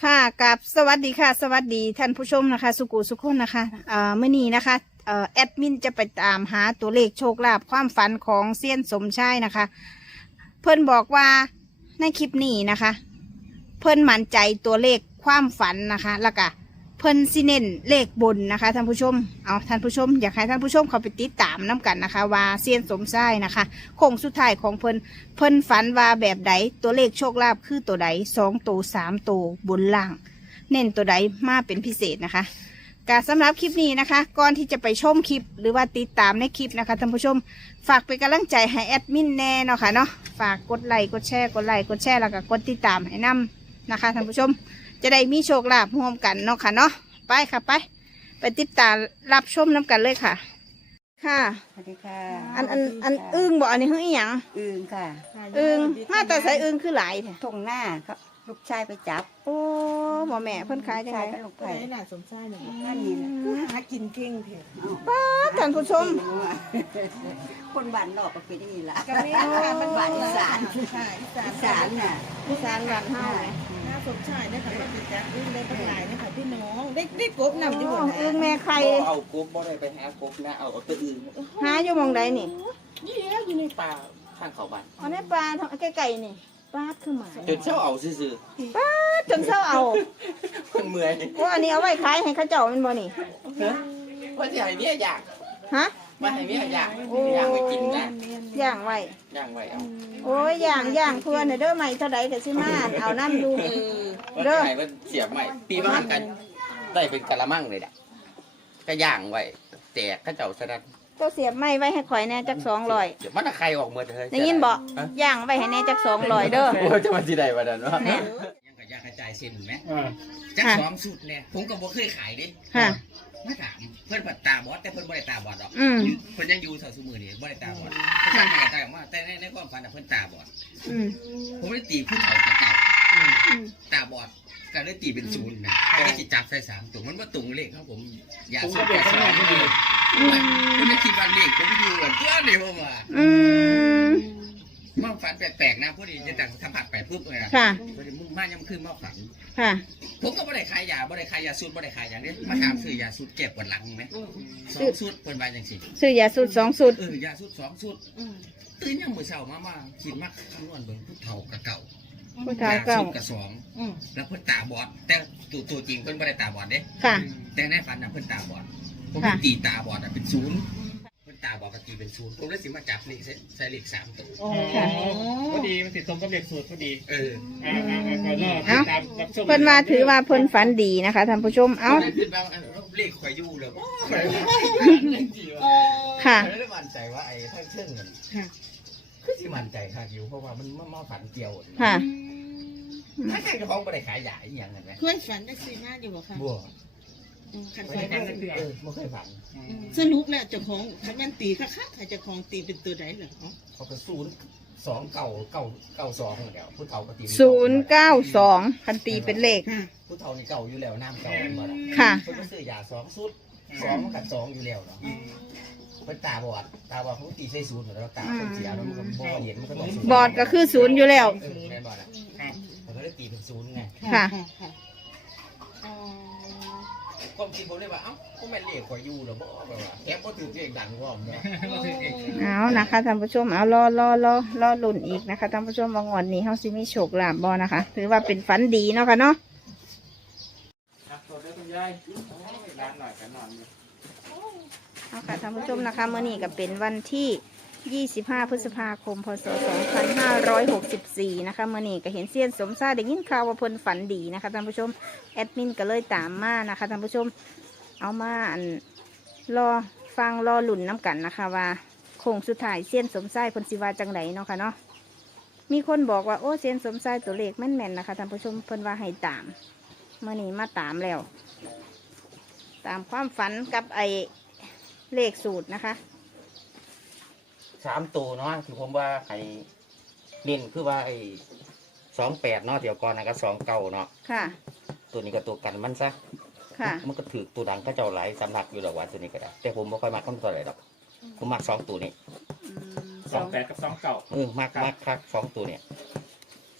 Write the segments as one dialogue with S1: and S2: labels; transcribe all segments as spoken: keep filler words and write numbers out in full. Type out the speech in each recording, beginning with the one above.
S1: ค่ะกับสวัสดีค่ะสวัสดีท่านผู้ชมนะคะสุกุสุขคนนะคะเอ่อเมื่อนี้นะคะเอ่อแอดมินจะไปตามหาตัวเลขโชคลาภความฝันของเซียนสมชายนะคะ เพิ่นบอกว่าในคลิปนี้นะคะ เพิ่นมั่นใจตัวเลขความฝันนะคะ แล้วก็เพิ่นสิเน้นเลขบนนะคะท่านผู้ชมเอาท่านผู้ชมอยากให้ท่านผู้ชมเขาไปติดตามน้กันนะคะ ว่าเซียนสมชายนะคะโค้งสุดท้ายของเพิ่นเพิ่นฝันว่าแบบใดตัวเลขโชคลาภคือตัวใดสองตัวสามตัวบนล่าง เน้นตัวใดมาเป็นพิเศษนะคะการสำหรับคลิปนี้นะคะ ก่อนที่จะไปชมคลิปหรือว่าติดตามในคลิปนะคะท่านผู้ชมฝากเป็นกำลังใจให้แอดมินแน่เนาะค่ะเนาะฝากกดไลค์กดแชร์กดไลค์กดแชร์แล้วก็กดติดตามให้นำนะคะท่านผู้ชมจะได้มีโชคลาภร่วมกันเนาะค่ะเนาะไปค่ะไปไปติดตามรับชมน้ำกันเลยค่ะค่ะ
S2: สวัสดีค่ะ
S1: อันอันอันอึ้งบอกอันนี้คืออีหยัง
S2: อึงค่ะ
S1: อึ้งมาแต่ใส่อึ้งคือหลายแท้
S2: ทงหน้าเขาลูกชายไปจับ
S1: โอ้หมอแม่เพิ่นขายจัง
S2: ชา
S1: ไง
S2: ยกับลูก
S3: ก็
S2: ไผ่
S3: ได้น่าสมชายหนึ่ง
S2: นั่นนี่นะ
S3: คือหากินเก่งเถอะ
S1: ป้าท่านผู้ชม
S2: คนบ้านนอกก็เป็นอย่างนี้ล่ะ
S3: ก็นี่ค่ะมัน
S2: บ้านอีสาน
S3: ค่ะอีสาน
S2: อีสานน่ะ
S1: อีสานบ้านเฮาไหม
S3: น่าสมชายนะคะก็เป็นจักอึ้งได้ตั้งหลายนะคะพี่น้องได้ได้กบนำที่บน
S1: อึ้งแม่ใคร
S4: บ่เอากบบ่ได้ไปหากบนะเอาเอาตัวอื่น
S1: หาอยู่หมองใดนี่
S4: นี่แล้วอยู่ในป่าข้างเขาบ้าน
S1: อ๋อในปลาทางใกล้ๆนี่ปลาดคือหมา
S4: จนเช้าเอาซื่อ
S1: ปลาดจนเศร้าเอา
S4: ๆมันเมื่อย
S1: โอ้อันนี้เอาไว้ขายให้เขาเจ้าแมันบ่นี่
S4: ว่าสิให้เมียอยาก
S1: ฮะ
S4: มาให้เมียอยากอยากไปกินนะ
S1: ย่างไว้
S4: ย่างไว้เอา
S1: โอ้ยย่างย่างเพื่อนน่ะเด้อใหม่เท่าใดก็สิมาเอาน้ำดู
S4: ว่า
S1: เด้อ
S4: สิให้มันเสียบใหม่ปีว่ากันได้เป็นกะละมังเลยด่ะก็ย่างไว้แจกเขาเจ้าซะดัน
S1: เจ้าเสียบไม้ไว้ให้ข่อยแน่จักสองร้อย
S4: เดี๋ยวมันเอาใครออกหมดเลย
S1: ได้ยินบ่ย่างไว้ให้แน่จักสองร้อยเด้อ
S4: โอ้ยจะมาสิได้ว่านั้นวะ
S1: แน่
S4: ยังก็อยากกระจายเส้นไหมจักสองสุดเนี่ยผมก็บ่เคยขายดิ
S1: ค่ะ
S4: มาถามเพิ่นเปิดตาบอดแต่เพิ่นบ่ได้ตาบอดหรอก
S1: อืม
S4: เพิ่นยังอยู่เท่าซุมื้อนี่บ่ได้ตาบอดเพิ่นตั้งใจตาออกมาแต่ในในความฝันน่ะเพิ่นตาบอด
S1: อืม
S4: ผมเลยตีผู้เฒ่ากับเก่า
S1: อืม
S4: ตาบอดก็เลยตีเป็นศูนย์นะก็เลยสิจับใส่สามตัวมันบ่ตรงเลขครับผมอย่าซื้อแต่สองตัวผมเลยคิดว่าเลขผมอยู่กันเพื่อนนี่ผมว่า
S1: อืม
S4: มาฝันแปลกๆนะพอดีจะตั้งสัมผัสไปปุ๊บเลยนะ
S1: ค่ะ
S4: พอดีมุ่งมายังขึ้นมาฝัน
S1: ค่ะ
S4: ผมก็บ่ได้ขายยาบ่ได้ขายยาสูตรบ่ได้ขายอย่างนี้มาถามซื้อยาสูตรเก็บปวดหลังไหมสองสูตรเพิ่นว่าจังซี่
S1: ซื้อยาสูตรสองสูตร
S4: เออยาสูตรสองสูตรตื่นยังมื้อเช้ามามาคิดมาคำนวณเบิ่งผู้เฒ่ากับเก่า
S1: ผู้เฒ่าเก่า
S4: สูตรกับสองแล้วเพิ่นตาบอด แต่ตัวตัวจริงเพิ่นบ่ได้ตาบอดเด้
S1: ค่ะ
S4: แต่ในฝันน่ะเพิ่นตาบอดผม
S1: ค่ะ
S4: ตีตาบอดน่ะเป็นศูนย์เพิ่นตาบอดก็ตีเป็นศูนย์ผมเลยสิมาจับเลขใส่ใส่เลขสามตัว
S1: ค่ะ
S5: พอดีมันติดตรงกับเด็กสูตรพอดี
S4: เออ
S5: อ่าอ่าอ่าก็รอติดตามรับชม
S1: เพิ่นว่าถือว่าเพิ่นฝันดีนะคะท่านผู้ชม เอ้า
S4: ได้ขึ้นมาอันเลขข่อยอยู่เลยข่อยว่าเลขที่ว่า
S1: ค่ะ
S4: ข่อยเลยมั่นใจว่าไอ้ทั้งเชิงเงิน
S3: ค่ะ
S4: คือสิมั่นใจคักอยู่เพราะว่ามันมามาฝันเกี่ยว
S1: ค่ะ
S4: ถ้าใครก็ของบ่ได้ขายยาอีหยังนั่นแหละ
S3: เคยฝันได้ซีมาอยู่บ่คะ
S4: บัว
S3: ขัน
S4: ไม่
S3: ไฟ
S4: ได้ฝันเออบ่เคยฝัน
S3: สรุปแล้วเจ้าของขันแม่นตีค่ะค่ะใครเจ้าของตีเป็นตัวใดเหรอ
S4: เขาก็ศูนย์สองเก่าเก่าเก่าสองนั่นแหล้วผู้เฒ่าก็ตีเป็น
S1: ศูนย์เก้าสองคันตีเป็นเลข
S3: ค่ะ
S4: ผู้เฒ่านี่เก่าอยู่แล้วน้ำเก่าเป็นบ่ล่ะ
S1: ค่ะ
S4: เพิ่นก็ซื้อยาสองสุดสองมันกับสองอยู่แล้วเนาะเพิ่นตาบอดตาบอดเขาตีใส่ศูนย์แล้วตาเพิ่นเสียแล้วมันก็บ่เห็นมันก็ต้องศูนย์
S1: บอดก็คือศูนย์อยู่แล้ว
S4: เออแม่นบอดอ่ะมันก็เลยตีเป็นศูนย์ไง
S1: ค่ะ
S3: ค่ะอ๋อ
S4: ความคิดผมเลยว่าเอ้าก็แม่นเลขข่อยอยู่แล้วบ่แบบว่าแอบบ่ถูกเลขดังว่าผมเนาะ
S1: เอานะคะท่านผู้ชม เอารอรอรอรอลุ่นอีกนะคะท่านผู้ชมว่างวดนี้เฮาสิมีโชคลาภบ่นะคะ ถือว่าเป็นฝันดีเนาะค่ะเนาะ
S5: ครับตัวเด้อคุณยายร้านหน่อยกันนอนอยู่
S1: เอาค่ะท่านผู้ชมนะคะเมื่อนี้ก็เป็นวันที่ยี่สิบห้าพฤษภาคมพศสองพันห้าร้อยหกสิบสี่นะคะเมื่อนี้ก็เห็นเซียนสมชายได้ยินข่าวว่าเพิ่นฝันดีนะคะท่านผู้ชมแอดมินก็เลยตามมานะคะท่านผู้ชมเอามาอันรอฟังรอหลุ่นน้ำกันนะคะว่าโค้งสุดท้ายเซียนสมชายเพิ่นสิว่าจังไดเนาะค่ะเนาะมีคนบอกว่าโอ้เซียนสมชายตัวเลขแม่นๆนะคะท่านผู้ชมเพิ่นว่าให้ตามเมื่อนี้มาตามแล้ว ตามความฝันกับไอเลขสูตรนะคะ
S4: สามตัวเนาะที่ผมว่าให้เน้นคือว่าไอ้สองแปดเนาะเดี๋ยวก่อนนะก็สองเก้าเนาะ
S1: ค่ะ
S4: ตัวนี้ก็ตัวกันมันซะ
S1: ค่ะ
S4: มันก็ถือตัวดังก็เจ้าหลายสำนักอยู่ดอกว่าตัวนี้ก็ได้แต่ผมไม่ค่อยมักคำตัวไหนดอกผมมักสองตัวนี้
S5: สองแปดกับสองเก่า
S4: เออมักมักคักสองตัวเนี่ย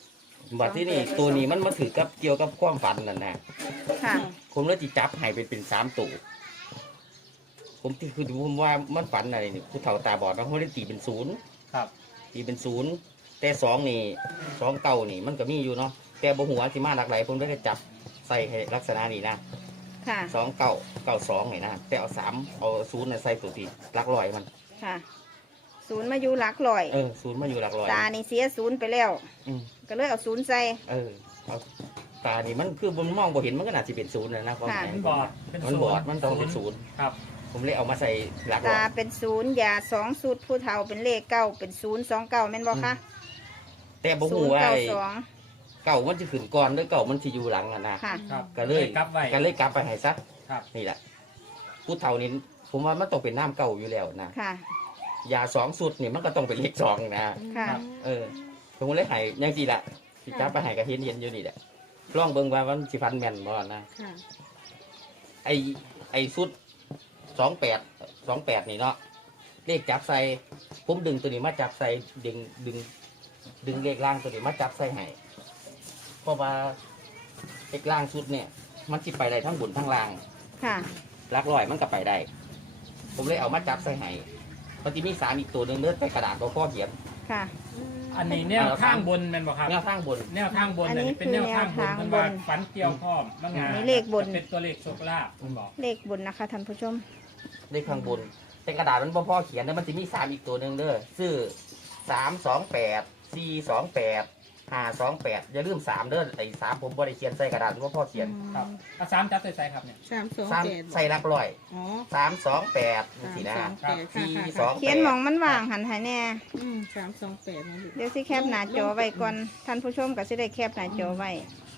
S4: บัดที่นี่ตัวนี้มันมาถือกับเกี่ยวกับความฝันนั่นนะ
S1: ค่ะ
S4: ผมเลยจิจับให้เป็นเป็นสามตัวผมที่คือผมว่ามันฝันอะไรนี่ผู้เฒ่าตาบอดบางคนได้ตีเป็นศูนย์
S5: ครับ
S4: ตีเป็นศูนย์แต่สองนี่สองเก่านี่มันก็มีอยู่เนาะแต่บ่หัวที่มาหลักไหลผมได้จับใส่ให้ลักษณะนี้นะ
S1: ค่ะ
S4: สองเก่าเก่าสองนี่นะแต่เอาสามเอาศูนย์น่ะใส่ตัวที่หลักลอยมัน
S1: ค่ะ ศูนย์มาอยู่หลักลอย
S4: เออศูนย์มาอยู่หลักลอย
S1: ตานี่เสียศูนย์ไปแล้ว
S4: อืม
S1: ก็เลยเอาศูนย์ใส่
S4: เออเอาตานี่มันคือผมมองบ่เห็นมันก็น่าจะเป็นศูนย์นะนะความหมาย
S5: มันบอดเป็น
S4: มัน
S5: ศู
S4: บอด
S5: ย์
S4: มันต้องเป็นศูนย์
S5: ครับ
S4: ผมเลยเอามาใส่หลักลอ
S1: ตาย เป็นศูนย์ยาสองสูตรผู้เฒ่าเป็นเลขเก้าเป็นศูนย์สองเก้าแม่นบ่คะ
S4: แต่บ่
S1: ศู
S4: ฮู้
S1: นย์
S4: ว่า
S1: เก้า
S4: ไอ้
S1: สอง
S4: เก่ามันจะขึ้นก่อนหรือเก่ามันจะอยู่หลังอ่ะนะ
S1: ค่ะ
S5: ครับ
S4: ก็เลย
S5: กลับไว้
S4: ก็เลยกลับไปให้ซะ
S5: ครับ
S4: นี่แหละผู้เฒ่านี่ผมว่ามันต้องเป็นน้ำเก่าอยู่แล้วนะ
S1: ค่ะ
S4: ยาสองสุดนี่มันก็ต้องเป็นเลขสองนะ
S1: ค่ะ
S4: เออผมเลยให้ยังสิละสิจับไปให้ก็เห็นเห็นอยู่นี่แหละลองเบิ่งว่ามันสิฟันแม่นบ่นะ
S3: ค่ะ
S4: ไอไอสุดสองแปดสองแปดนี่เนาะเลขจับใส่ผมดึงตัวนี้มาจับใส่ดึงดึง ดึงเลขล่างตัวนี้มาจับใส่ให้เพราะว่าเลขล่างสุดเนี่ย มันสิไปได้ทั้งบนทั้งล่าง
S1: ค่ะ
S4: ลักลอยมันก็ไปได้ ผมเลยเอามาจับใส่ให้มันจะมีสารอีกตัวหนึ่งเลือดใส่กระดาษตัวข้อเขียน
S1: ค่ะ
S5: อันนี้แนวทางบนแมันบอกครับ
S4: แนวทางบน
S5: แนวทางบน
S1: อันนี้
S5: เนี่ยเป็นแนวทางบน
S1: คือแนวทาง
S5: มันว่า
S1: บน
S5: ฝันเกี่ยวข้อมมันงา
S1: อันนี้เลขบน
S5: เป็นตัวเลขโชคลาภมันบอก
S1: เลขบนนะคะท่านผู้ชม
S4: เลขข้างบนแต่กระดาษมันบ่พอเขียนแล้วมันจะมีสามอีกตัวหนึ่งเด้อซื้อสามสองแปดสี่สองแปดห้าสองแปดอย่าลืมสามเด้อไอ้สามผมบ่ได้เขียนใส่กระดาษมันบ่พอเขียน
S5: ครับอาสามจับใส่ใส่ครับเนี่ย
S3: สามสอง
S4: สาม
S3: แปด
S4: ใส่ลักลอย
S3: อ๋อ
S4: สามสองแปด
S3: สาม
S4: สินะ
S3: สองแปด
S4: สี่
S3: ค่ะ
S4: สอง
S1: เขียนหมองมันว่างหันใหายแน่
S3: อืมสามสองแปดนะลูก
S1: เดี๋ยวสิแคปหน้าจอไว้ก่อน ท่านผู้ชมก็สิได้แคปหน้าจอไว้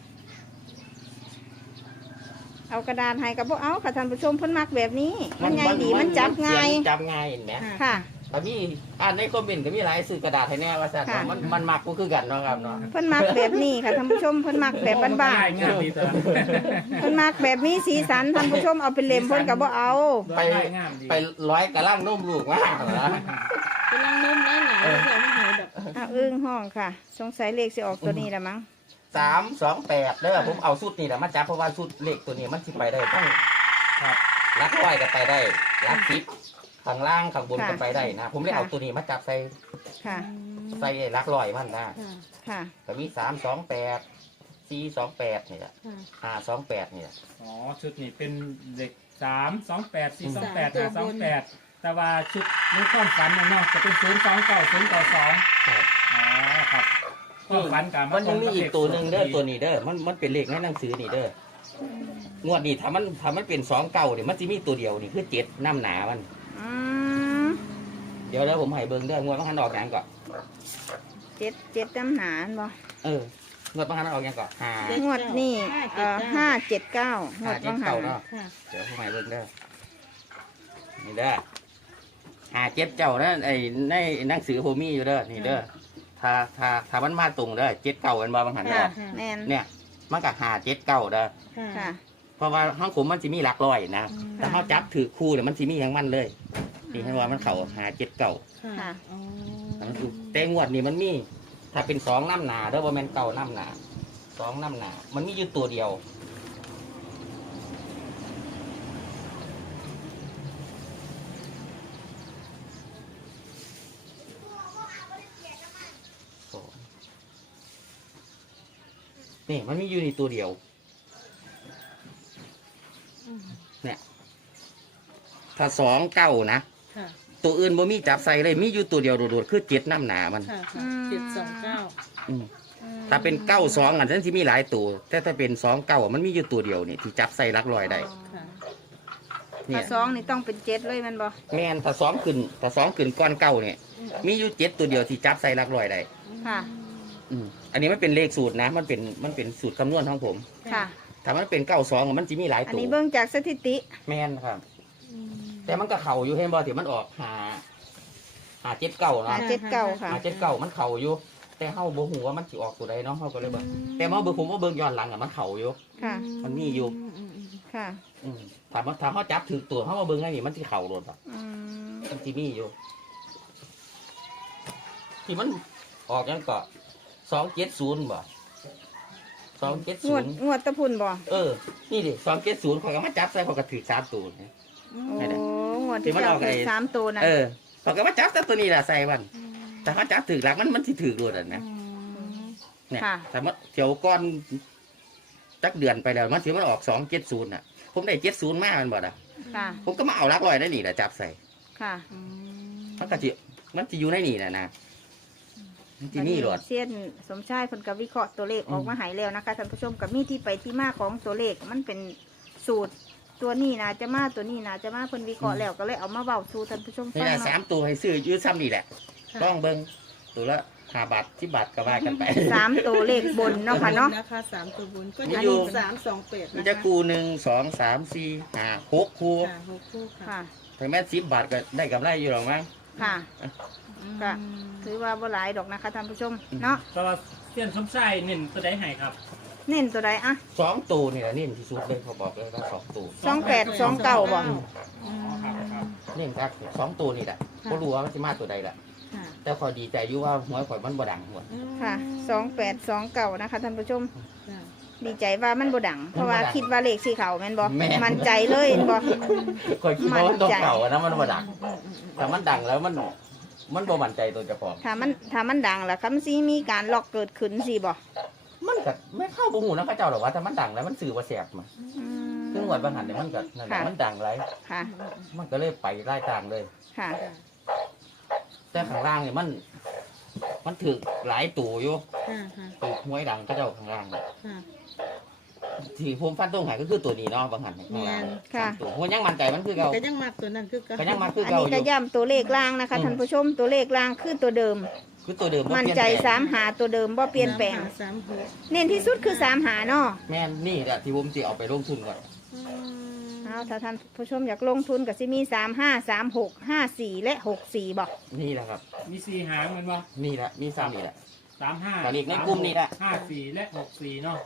S1: เอากระดานให้กับพวกเอาค่ะท่านผู้ชมเพิ่นมักแบบนี้ มันง่ายดีมันจับง่าย
S4: จับง่ายเห็นไหม
S1: ค่ะ
S4: แต่มีอ่านในคอมเมนต์ก็มีหลายสื่อกระดาษให้แน่ว่าสัตว์
S1: ค่ะ
S4: มันมันมักก็คือกันเนาะครับเนาะ
S1: เพิ่นมักแบบนี้ค่ะท่านผู้ชมเพิ่นมักแบบบ้าน
S5: ง่ายงามดีตัว
S1: ๆเพิ่นมักแบบมีสีสันท่านผู้ชมเอาเป็นเล่มเพิ่นก็บ่เอา
S4: ไป
S5: ง่ายงามดี
S4: ไปร้อยกระล่างนุ่มลูกมากนะ
S3: กำลังนุ่มได้หนาแล้วแต่ไม่หายแบบ
S1: เอาอึ้งห้องค่ะ สงสัยเลขสิออกตัวนี้ละมั้ง
S4: สามสองแปดเด้อผมเอาสุดนี่แหละมาจับเพราะว่าสุดเลขตัวนี้มันสิไปได้ต้อง
S5: ครับ
S4: รักร้อยก็ไปได้รักสิบข้างล่างข้างบนก็ไปได้นะ ผมเลยเอาตัวนี้มาจับใส่
S1: ค่ะ
S4: ใส่รักร้อยมันนะ
S3: ค่ะ
S1: ค่ะ
S4: ก็มีสามสองแปดสี่สองแปดนี่แหละ
S3: ค่ะ
S4: ห้าสองแปดนี่แหละ
S5: อ๋อชุดนี้เป็นเด็กสามสองแปดสี่สองแปด
S3: ตัว
S5: ห้า
S3: บ
S5: สอง
S3: น
S5: แปดแต่ว่าชุดในความฝันเนี่ยเนาะจะเป็นศูนย์สองเก้าศูนย์เก้าสอง
S4: ครับ
S5: อ๋อครับความฝันกับ
S4: มันยังมีอีกตัวหนึ่งเด้อตัวนี้เด้อมันมันเป็นเลขในหนังสือนี่เด้อ งวดนี้ถ้ามันถ้ามันเป็นสองเก่าเนี่ยมันจะมีตัวเดียวนี่คือเจ็ดน้ำหนามัน
S1: อืม
S4: เดี๋ยวแล้วผมให้เบิ่งเด้องวดบางหันออกอย่างก่อน
S1: เจ็ดเจ็ดน้ำหนานบ่
S4: เอองวดบางหันออกอย่างก่อนห้าง
S1: วดนี่เอ่อห้าเจ็ดเก้าง
S4: ห้าว
S1: ด
S4: เจ็
S1: บา
S4: ด
S1: งหั
S4: เก่าน เนาะ
S3: ค่ะ
S4: เดี๋ยวผมให้เบิ่งเด้อนี่เด้อห้าเจ็ดเจ้านั่นไอ้ในหนังสือผมมีอยู่เด้อนี่เด้อถ้าถ้าถ้ามันมาตรงเด้อเจ็ดเก่ากันบ่บางหันเด้
S1: ค่ะ
S4: อ
S1: แม่น
S4: เนี่ยมันก็ห้าเจ็ดเก้าเด้อ
S3: ค่ะ
S1: ค่ะ
S4: เพราะว่าห้องผมมันจะมีหลักร้อยนะ
S3: อืม
S4: แต่เขาจับถือคู่เนี่ยมันจะมีอย่างมันเลยที่ให้ว่ามันเข่าหาเจ็ดเก่า
S3: ค่ะอ๋อ
S4: มันคือแต่งวดนี่มันมี ถ้าเป็นสองน้ำหนาเด้อบ่แม่นเก่าน้ำหนาสองน้ำหนามันมีอยู่ตัวเดียวสองนี่มันมีอยู่ในตัวเดียว
S3: อืม
S4: ถ้าสองเก้านะ
S3: ค่ะ
S4: ตัวอื่นบ่มีจับใส่เลยมีอยู่ตัวเดียวโดดๆคือเจ็ดน้ำหนามัน
S3: ค่ะค่ะเจ็ดสองเก้า
S4: อืมถ้าเป็นเก้าสองอันนั้นที่มีหลายตัวแต่ถ้าเป็นสองเก้ามันมีอยู่ตัวเดียวนี่ที่จับใส่ลักลอยได้
S3: ค่ะ
S4: เนี่
S1: ถ้าย สองนี่ต้องเป็นเจ็ดเลยแมันบ่
S4: แม่นถ้าสองขึ้นถ้าสองขึ้นก้อนเก้าเนี่ย มีอยู่เจ็ดตัวเดียวที่จับใส่ลักลอยได้
S1: ค่ะ
S4: อืมอันนี้มันเป็นเลขสูตรนะ มันเป็นมันเป็นสูตรคำนวณของผม
S1: ค่ะ
S4: ถ้ามันเป็นเก้าสองมันจะมีหลาย
S1: อัน
S4: ตัว
S1: นี้เบิ่งจากสถิติ
S4: แม่นครับ แต่มันก็เข่าอยู่เห็นบ่ที่มันออกหาหาเจ็ดเก้า
S1: ห้า
S4: เนาะ
S1: เจ็ดเก้าค่ะ
S4: หาเจ็ดเก้ามันเข่าอยู่ แต่เฮาบ่ฮู้ว่ามันสิออกตัวใดเนาะเฮาก็เลยเบิ่งแต่มาเบิ่งผมว่าเบิ่งย้อนหลังอะมันเข่าอยู่
S1: ค่ะ
S4: มันมีอยู่
S3: มอืมอืม
S1: ค่ะ
S4: อืมถามว่าถ้าเขาจับถือตัวเขามาเบิ้งไงนี่มันสิเข่าโดนปะ
S1: อืม
S4: มันสิมีอยู่ ที่มันออกยังก็สองเจ็ดศูนย์บ่สองเจ็ด
S1: ง
S4: ศู
S1: วด
S4: นย์
S1: งวดตะพุ่นบ่
S4: เออนี่ดิสองเจ็ดศูนย์เขาก็มาจับใส่เขาก็ถือสามตัวนะ
S1: โอ้
S4: ไม่ได้
S1: งวดที่
S4: ที่มัน
S1: เจ้า
S4: ออกไอ้
S1: คือสามตัวนะ
S4: เออเขาก็มาจับแต่ตัวนี้แหละใส่มันแต่เขาจับถือหลักมันมันที่ถือรวดอ่ะนะเนี่ย
S1: ค่ะ
S4: แต่ว่าเที่ยวก้อนจักเดือนไปแล้วมันถือมันออกสองเจ็ดศูนย์อ่ะ ผมได้เจ็ดศูนย์มากมันบ่อ่ะ
S1: ค่ะ
S4: ผมก็มาเอาหลักร้อยได้นี่แหละจับใส่
S1: ค่ะ
S4: มันก็จะมันจะอยู่ในนี่นะนะมันจะนี่รวด
S1: เซียนสมชายเพิ่นก็วิเคราะห์ตัวเลขออกมาใหายแล้วนะคะท่านผู้ชมกับมีที่ไปที่มาของตัวเลขมันเป็นสูตรตัวนี้นะจะมาตัวนี้นะจะมาเพิ่นวิเคราะห์แล้วก็เลยเอามาเบาสู่ท่านผู้ชม
S4: นี่
S1: ฟัง
S4: แหละ
S1: เนาะ
S4: สามตัวให้ซื้ออยืดซ้ำนี่แหละต้องเบิ้งตัวละห้าบาทที่บาทก็ว่ากันไป
S1: สามตัวเลขบนเนาะค่ะเนาะ
S3: นะคะสามตัวบนก็
S4: มี
S3: จะ
S4: อยู่
S3: มีสามสองแปด
S4: มัน
S3: นะ
S4: จะ
S3: คะ
S4: กูหนึ่งสองสามสี่ห้าหกคู
S3: ค่ะหกคู่ค่ะ
S1: ค่ะ
S4: ถึงแม้สิบบาทก็ได้กำไรอยู่หรอกมั้ง
S1: ค่ะ ก็ถือว่าบ่หลายดอกนะคะท่านผู้ชมเนาะ
S5: ก็เส้นสมชายเน้นตัวใดให้ครับ
S1: เน้นตัวใดอะ
S4: สองตัวนี่แหละนี่ที่สุดเลยเขาบอกเลยว่าสองตัว
S1: สองแปดสองเก้าบ่
S5: อ๋อครับครับ
S4: นี่ครับสองตัวนี่แหละก็รู้ว่ามันจะมาตัวใดแหละ
S3: ค่ะ
S4: แต่ขอยดีใจอยู่ว่าหวยข่อยมันบ่ดังหัว
S1: ค่ะสองแปดสองเก้านะคะท่านผู้ชม
S3: ค่ะ
S1: ดีใจว่ามันบ่ดัง เพราะว่า
S4: มันบ่ดัง
S1: คิดว่าเลขสีขาวแม่นบ่
S4: แม่น
S1: มันใจเลยแม่นบ่
S4: ข่อยคิดว่ามันตัว
S1: มั่นใจ
S4: เก่าอะนะมันบ่ดังแต่มันดังแล้วมันมันบ่มั่นใจตัวเจ้าของ
S1: ถ้ามันถ้ามันดังล่ะคำสิมีการล็อกเกิดขึ้นสิบ่
S4: มันก็ไม่เข้าบุหูนะพระเจ้าหรอกว่าแต่มันดังแล้วมันสื่อว่าแสบมา
S1: อืม
S4: คือหวดบางหันเนี่ยมันก็นั่นแหละ
S1: ค่ะ
S4: มันดังไร
S1: ค่ะ
S4: มันก็เลยไปไล่ตามเลย
S1: ค่ะ
S4: แต่ข้างล่างเนี่ยมัน มันถือหลายตู่อยู่
S3: ค่ะค่ะ
S4: ตู่หวยดังพระเจ้าข้างล่างเนี่ย
S3: ค่ะ
S4: ที่ผมฟันตรงไหนก็คือตัวนี้เนาะบางหันเนี่ยข้างล่าง
S1: ค่ะ
S4: สามตัวผมยังมั่นใจมันคือเก่า
S3: ก็ยังมากตัวนั้นคือก็
S4: ก็ยังมาคือ
S1: อัน
S4: เก่า
S1: นี้
S4: อ
S1: ก็
S4: ยู่
S1: ย้ำตัวเลขล่างนะคะ
S4: อืม
S1: ท่านผู้ชมตัวเลขล่างคือตัวเดิม
S4: คือตัวเดิมบ่
S1: มั่น
S4: เปลี่ย
S1: ใจ
S4: แปลง
S1: สามหาตัวเดิมบ่เปลี่ยนแปลง
S3: สามหก
S1: เน้นที่สุดคือสามหาเนาะ
S4: แม่นนี่แหละที่ผมจะเอาไปลงทุนก่อน
S1: เอาถ้าท่านผู้ชมอยากลงทุนก็สิมีสามห้าสามหกห้าสี่และหกสี่บ่
S4: นี่แหละครับ
S5: มีสี่หางแมันบ่
S4: นี่แหละมีซ้ำนี่แหละ
S5: สามห้า
S4: ก็เลขในกลุ่มนี่แหละ
S5: ห้าสี่และหกสี่เนาะ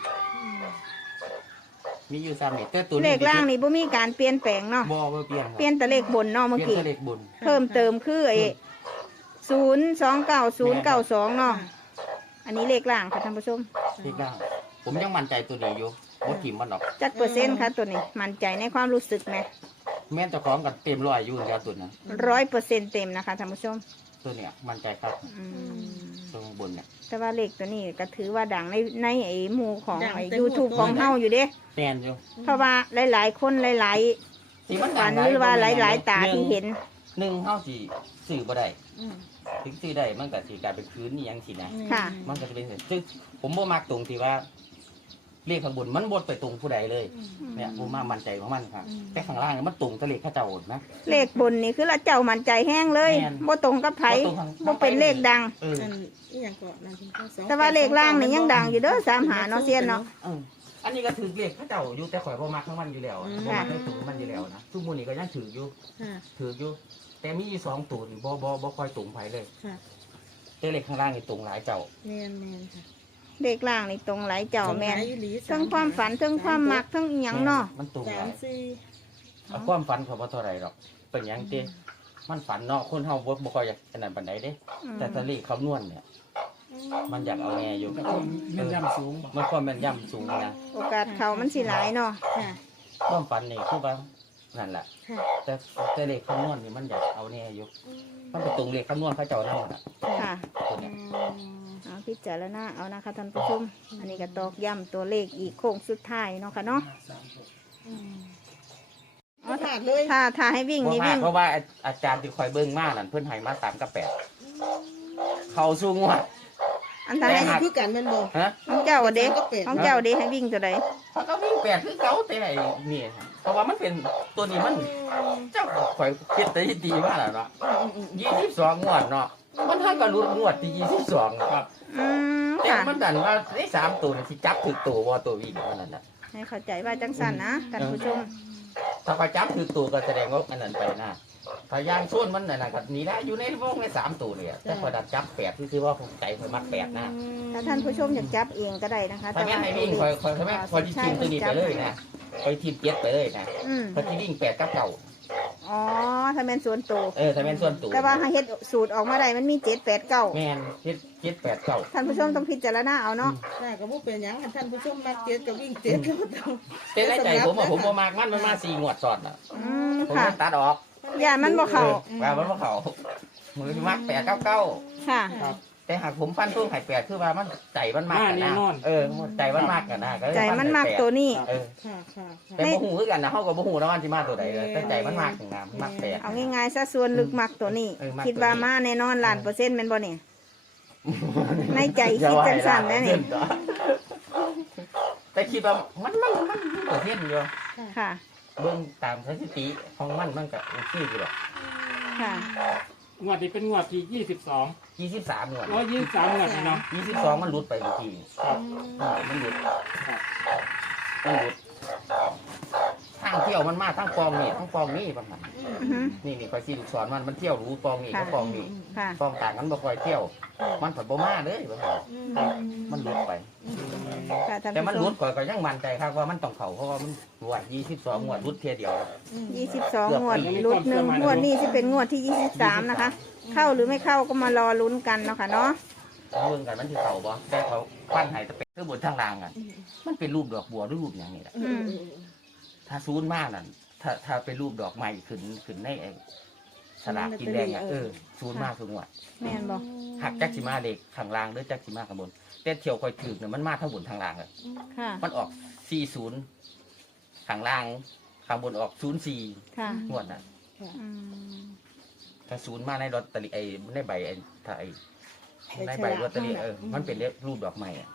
S4: มีอยู่ซ้ำนี่แต่ตัวนี้
S1: เลขล่างนี่บ่มีการเปลี่ยนแปลงเนาะ
S4: บ่บ่เปลี่ยนครับ
S1: เปลี่ยนแต่เลขบนเนาะ
S4: เป
S1: เมื่อ
S4: ลี่ยน
S1: กี้
S4: แต่เลขบน
S1: เพิ่มเติมคือไอ้ศูนย์สองเก้าศูนย์เก้าสองเนาะอันนี้เลขล่างค่ะท่านผู้ชม
S4: เลขล่างผมยังมั่นใจตัวนี้อยู่บ่ถิ่มมันหรอก
S1: จักเปอร์เซ็นต์ค่ะตัวนี้มั่นใจในความรู้สึกไหม
S4: แม่นเจ้าของกับเต็มร้อยอยู่แล้วตัวนั้น
S1: ร้อยเปอร์เซ็นต์เต็มนะคะท่านผู้ชม
S4: ตัวเนี้ยมั่นใจครับ
S1: อืม
S4: ตัวข้างบนเนี่ย
S1: แต่ว่าเลขตัวนี้ก็ถือว่าดังในในไอ้หมู่ของ
S3: ดัง
S1: ไอ้
S3: แต่
S1: ยูทูบ
S3: หมู่
S1: ของเฮาอยู่เด้
S4: แน่นอยู่
S1: เพราะว่าหลาย ๆ คนหลาย
S4: ที่มัน
S1: ๆ
S4: ดั
S1: ฝั
S4: ง
S1: นหรือว่าหลาย ๆ ตาที่เห็น
S4: หนึ่งเฮาสิซื้อบ่ได้
S3: อืม
S4: ถึงซื้อได้มันก็สิกลายเป็นคืนนี่ยังสินะ
S1: ค่ะ
S4: มันก็จะเป็นซึ่งผมบ่มักตรงที่ว่าเลขข้างบนมันบ่ไปตรงผู้ใดเลยเนี่ยผมมามั่นใจของมันครับแต่ข้างล่างเนี่ยมันตรงกับเลขเขาเจ้านะ
S1: เลขบนนี่คือละเจ้ามั่นใจแห้งเลย
S4: แม่น
S1: บ่ตรงกับไผ
S4: บ่ตรงกับ
S1: บ่เป็นเลขดัง
S4: เออ
S3: อันนี้อย่างก่อนนะคุณพ่อสอง
S1: แต่ว่าเลขล่างนี่ยังดังอยู่เด้อสามหาเนาะเซียนเนาะ
S4: เอออันนี้ก็ถือเลขเขาเจ้าอยู่แต่ข่อยบ่มักของมันอยู่แล้วนะบ่มักในตรงของมันอยู่แล้วนะทุกมื้อนี้ก็ยังถืออยู่
S3: ค่ะ
S4: ถืออยู่แต่มีอยู่สองตัวนี่บ่บ่บ่ค่อยตรงไผเลย
S3: ค่ะ
S4: แต่เลขข้างล่างนี่ตรงหลายเจ้า
S3: แมนแมนค่ะ
S1: เลขล่างนี่ตรงหลายเจ้าแม่น
S3: สองหลายอีหลี
S1: ทั้งความฝันทั้งความมักทั้งอิหยังเนาะ
S4: มันตรง
S3: สา
S4: หลาม ย
S3: สี่
S4: เอาความฝันเขาบ่เท่าไหรหรอกเป็นหยังเด้มันฝันเนาะคนเฮาบ่บ่ค่อยอยากขนาดปานใดเด้
S1: อืม
S4: แต่ทะเลคำนวณเนี่ย มันอยากเอาแน่อยู่
S5: แต่คนเน้นย้ำสูงบ่
S4: มันความแม่นยำสูงนะ
S1: โอกาสเขามันสิหลายเนาะ
S3: ค่ะ
S4: ความฝันนี่คือว่านั่นแหละ
S3: ค่ะ
S4: แต่แต่เลขคำนวณนี่มันอยากเอาแน่อยู่มันไปตรงเลขคำนวณเขาเจ้านั่นน่ะ
S1: ค่ะ
S4: ตัวเนี้ย
S1: เอาพิจารณาเอานะคะท่านผู้ชม อันนี้ก็ตอกย้ำตัวเลขอีกโค้งสุดท้ายเนาะค่ะเนาะ
S5: สามหก
S3: เอาถาดเลย
S1: ถ้าถ้าให้วิ่ง
S4: บ่
S1: นี่
S4: พลา
S1: วิ่
S4: ด
S1: ง
S4: เพราะว่าอาอาจารย์ที่คอยเบิ่งมานั่นเพิ่นให้มาสามกับแปดเข้าสู้งวด
S1: อันถ้าให้
S3: อันนี้คือกันแมันบอก
S4: ฮะ
S1: ของเจ้าเด้
S3: ก็เป็ด
S1: ของเจ้าเด้ให้วิ่งตัวใด
S4: มันก็วิ่งแปดคือเก่าแต่ไอ้นี่เพราะว่ามันเป็นตัวนี้มันเจ้าคอยคิดแต่ที่ดีมากแล้วเนาะ
S3: อืมอืมอืม
S4: ยี่สิบสองงวดเนาะมันเท่ากับรุ่นงวดที่ยี่สิบสอง
S5: ครับ
S1: อืม
S4: แต่
S1: ค่ะ
S4: มันดันว่าได้สามตัวนี่ที่จับถือตัวว่าตัววิ่งเท่านั้นนะ
S1: ให้เข้าใจว่าจังสันนะท่านผู้ชม
S4: ถ้าเขาจับถือตัวก็แสดงว่าอันนั้นไปนะพยายามส่วนมันน่ะนะก็หนีได้อยู่ในวงในสามตัวเนี่ยแต่พอดับจับแปดที่คือว่าผมใจคอยมักแปดนะ
S1: ถ้าท่านผู้ชมอยากจับเองก็ได้นะคะ
S4: ถ้าแม่นให้วิ่งคอยคอยคอยแม่คอยที่ทีมตัวนี้ไปเลยนะคอยทีมเจ็ดไปเลยนะ
S1: อืม
S4: คอยที่วิ่งแปดกับเก่า
S1: ออ๋อถ้าแม่นส่วนตัว
S4: เออถ้าเป็นส่วนตัว
S1: แต่ว่าถ้าเฮ็ดสูตรออกมาได้มันมีเจ็ดแปดเก้า
S4: แม่นเจ็ดเจ็ดแปดเก้า
S1: ท่านผู้ชมต้องพิจารณาเอาเนาะ
S3: ได้ก็บ่เป็นหยังท่านผู้ชมมักเจ็ดกับวิ่งเจ็ดก็ต้อง
S4: แต่ในใจผมอะผมบ่มากมันมันมาสี่งวดซ้อนอ่ะ
S1: อืม
S4: ผม
S1: ค่ะ
S4: เลยตัดออก
S1: อย่ามันบ่เข้า
S4: ออว่ามันบ่เข้ามือที่มักแปดเก้าเก้า
S1: ค่ะ
S5: ครับ
S4: แต่หากผมฟันทุ่งไข่แปดคือว่ามันใจมันมากกัน
S5: อ่าแน่
S4: นะ
S5: นอน
S4: เออใจมันมากกันนะก็เลย
S1: ใจ
S4: ฟั
S1: มัน
S4: ไข่
S1: มัก
S4: แปด
S1: ตัวนี้
S4: เออ
S3: ค่ะค่ะค่ะ
S4: แต่บ่ฮู้คือกันนะเฮาก็บ่ฮู้นะว่าสิมาตัวใดเลยแต่ใจมันมากถึงน้ำมากแปด
S1: เอาง่ายๆซะส่วนลึกมักตัวนี้
S4: เออมักตัวนี้
S1: คิดว่ามาแน่นอนล้านเปอร์เซ็นต์แม่นบ่เนี่ย ในใจคิดจังสั่นนะนี่
S4: แต่คิดว่ามันมันมันมันเปอร์เซ็นต์อยู่
S1: ค่ะ
S4: เบิ่งตามสถิติของมันมันก็โอเคอยู่หรอก
S1: ค่ะ
S5: งวดนี้เป็นงวดที่ยี่สิบสอง
S4: ยี่สิบสามงวด
S5: ร้อยยี่สิบสามงวดนี่เนาะ
S4: ยี่สิบสองมันหลุดไปเมื่อกี้
S5: ครับ
S4: อ่ามันหลุด
S5: ครับ
S4: มันหลุดทางเที่ยวมันมาทั้งปองนี่ทั้งปองนี่ประมาณ
S1: อือฮึ
S4: นี่นี่คอยซีลูกศรมันมันเที่ยวรู้ปองนี่กับปองนี่
S1: ค่ะ
S4: ปองต่างกันบ่คอยเที่ยว มันผัดบ่มาเลยประมาณมันหลุดไป
S1: ค่ะท่าน
S4: แต่มัน
S1: ผู้
S4: ห
S1: ช
S4: ลุ
S1: ม
S4: ดก่อนก็ยังมั่นใจครับว่ามันต้องเข้าเพราะว่ามันงวดยี่สิบสองงวดหลุดเทียเดียว
S1: ยี่สิบสองงวดลุ้นหนึ่งงวดนี้จะเป็นงวดที่ยี่สิบสามนะคะ เข้าหรือไม่เข้าก็มารอลุ้นกันเนาะค่ะเนาะ
S4: เอาเบิ่งกันมันสิเข้าบ่แต่เขาปั้นให้แต่เป็นคือบนทางล่างอ่ะมันเป็นรูปดอกบัวหรือรูปหยังนี่แหละ
S1: อืม
S4: ถ้าซูนมากนั่นถ้าถ้าเป็นรูปดอกไม้ขึ้นขึ้นในไอ้สลากกินแดงอ่ะเออซูนมากทุกงวด
S1: แม่นบอก
S4: หักจักสิมาเด็กข้างล่างหรือจักสิมาข้างบนแต่เที่ยวคอยถือเนี่ยมันมาทั้งบนทางล่างเลย
S1: ค่ะ
S4: มันออกสี่ศูนย์ข้างล่างข้างบนออกศูนย์สี่
S1: ค่ะ
S4: งวดน่ะ
S1: อืม
S4: ถ้าศูนย์มาในลอตเตอรี่ไอ้ในใบไอ้ถ้าไอ้ในใบลอตเตอรี่เออมันเป็นรูปดอกไม้อะ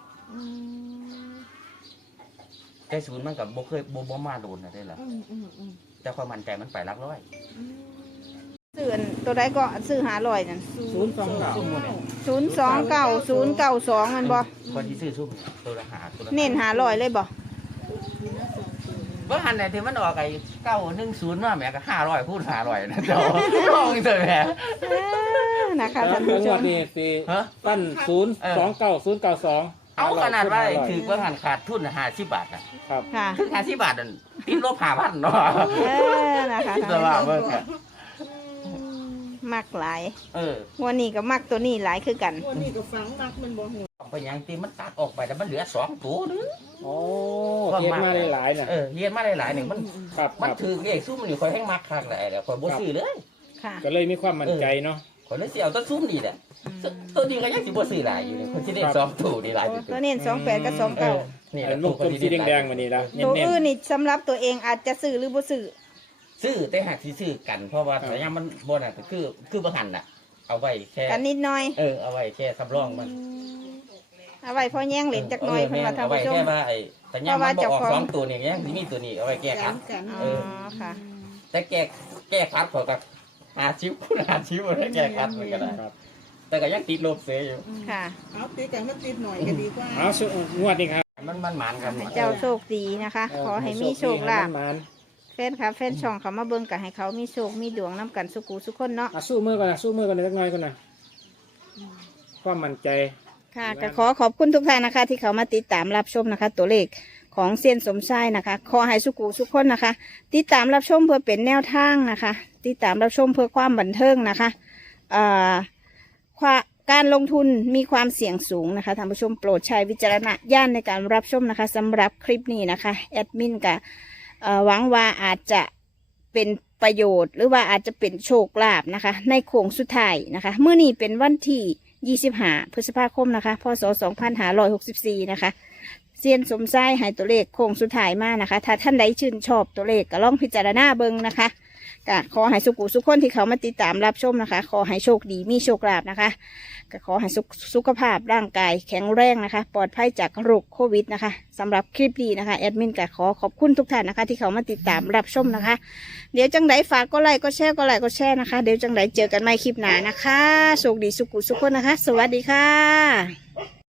S4: แต่ศูนย์มันกับโบเคยโบบ่มาโดนนะได้หรอแต่ความมั่นใจมันไปหลักร้อย
S1: ซื้ออันตัวใดก็ซื้อหาลอยนั่น
S5: ศูนย์สองเก้า
S4: ซุ่มหมดเนี่ย
S1: ศูนย์สองเก้าศูนย์เก้าสองมันบอ
S4: คนที่ซื้อซุ่มตัวละหาตัวละ
S1: เน้นหาลอยเลยบอ
S4: เมื่อหันเนี่ยที่มันออกไอ้เก้าหนึ่งศูนย์ว่าแหม่ก็ห้าร้อยพูดห้าร้อยนะเจ้าลองเถอะแหม่
S1: นะคะ
S5: แล้ว
S1: ท่านผู้
S5: ง
S1: ช
S5: ว
S1: ม
S5: ดนี้ปี
S4: ฮะ
S5: ปั้นศูนย์สองเก้าศูนย์เก้าสอง
S4: เอาขนาดว่าถือว่าหันขาดทุนห้าสิบบาทนะครับ
S1: ค่ะ
S4: ถึงห้าสิบบาทนั่นติดลบห้าพันเนาะ
S1: เออนะคะ
S4: คิด
S1: ท่าน
S4: ว่า
S1: ผู้ช
S4: เบิ่
S1: ม
S4: งอะ
S1: มักหลาย
S4: เออ
S1: วันนี้ก็มักตัวนี้หลายคือกัน
S3: วันนี้ก็ฟังมักมันบ่หู
S4: เอาไปหยังตีมันตัดออกไปแต่มันเหลือสองตัวนึง
S5: โอ้เทียบมาหลายๆน่ะ
S4: เออเรียนมาหลายๆหนึ่งมัน
S5: ครับค
S4: มัน
S5: รับ
S4: ถือเลขซุ่มนี่คอยแห้งมักคักแหละแล้วคอยบ่ซื้อเลย
S1: ค่ะ
S5: ก็เลยมีความมั่นใจเนาะ
S4: คอยเลยสิเอาแตัวซุ่มนี่แหละตัวนี้ก็ยังสิบ่ซื้อหลายอยู่นี่คนสิได้สองตัวนี่หลายอยู่
S1: ตัวเน้นสองแปดกับสอง
S4: เอ
S1: เก้า
S4: อนี่แห
S5: อั
S4: ละ
S5: นลูกกลมสีแดงๆมานี่ละเน้
S1: ตัวน อื่นนี่สำหรับตัวเองอาจจะซื้อหรือบ่ซื้อ
S4: ซื้อแต่หากสิซื้อกันเพราะว่าแต่ยังมันบ่น่ะคือคือบ่หันน่ะ เอาไว้แค่
S1: กันนิดหน่อย
S4: เออเอาไว้แค่สำรองมัน
S1: เอาไว้พอแย่งเหรียญจักหน่อย
S4: เอ
S1: เพิ่น
S4: อ
S1: ว่าท่าน
S4: เอาไว้
S1: ผู้ชม
S4: แค่ว่าไอ้แต่ยังมันบ่ออก
S1: เพราะว่าเจ้าของ
S4: สองตัวนี่ยังสิมีตัวนี้เอาไว้แก้
S3: กั
S4: ขั
S3: น
S4: ด
S3: กัน
S1: อ๋อ
S4: เออ
S1: ค่ะ
S4: แต่แก้แก้ขัดเขากับหาชิวคุณหาชิวได้แก้ขัดเหมือนกันนะครับ แต่ก็ยังติดลบเสียอยู่
S1: ค่ะ
S3: เอาติดกันมันติดหน่อยก็ดีกว่า
S5: เอาสุงวดนี้ครับ
S4: มันมันหมานกัน
S1: ให้เจ้าโชคดีนะคะ ขอให้มีโชคลาภ
S5: ให้มัน
S1: แฟนค่ะแฟนช่องเขามาเบิ่งกับให้เขามีโชคมีดวงน้ำกันสุกูสุกคนเนาะ
S5: อ่ะสู้มือกันนะสู้มือกันเล็กน้อยกันนะความมั่นใจ
S1: ค่ะก็ขอขอบคุณทุกท่านนะคะ ที่เขามาติดตามรับชมนะคะ ตัวเลขของเซียนสมชายนะคะ ขอให้สุกูสุกคนนะคะ ติดตามรับชมเพื่อเป็นแนวทางนะคะ ติดตามรับชมเพื่อความบันเทิงนะคะเอ่อความการลงทุนมีความเสี่ยงสูงนะคะท่านผู้ชมโปรดใช้วิจารณญาณในการรับชมนะคะสำหรับคลิปนี้นะคะแอดมินกับเอ่อหวังว่าอาจจะเป็นประโยชน์ หรือว่าอาจจะเป็นโชคลาภนะคะ ในโค้งสุดท้ายนะคะเมื่อนี้เป็นวันที่ยี่สิบห้าพฤษภาคมนะคะพศสองพันห้าร้อยหกสิบสี่นะคะเซียนสมชายให้ตัวเลขโค้งสุดท้ายมานะคะ ถ้าท่านใดชื่นชอบตัวเลขก็ลองพิจารณาเบิ่งนะคะก็ขอให้สุขุสุขคนที่เขามาติดตามรับชมนะคะ ขอให้โชคดีมีโชคลาภนะคะก็ขอให้สุขสุขภาพร่างกายแข็งแรงนะคะ ปลอดภัยจากโรคโควิดนะคะสำหรับคลิปนี้นะคะแอดมินก็ขอขอบคุณทุกท่านนะคะ ที่เขามาติดตามรับชมนะคะ เดี๋ยวจังไดฝากก็ไลค์ก็แชร์ก็ไลค์ก็แชร์นะคะ เดี๋ยวจังไดเจอกันใหม่คลิปหน้านะคะโชคดีสุขุสุขคนนะคะ สวัสดีค่ะ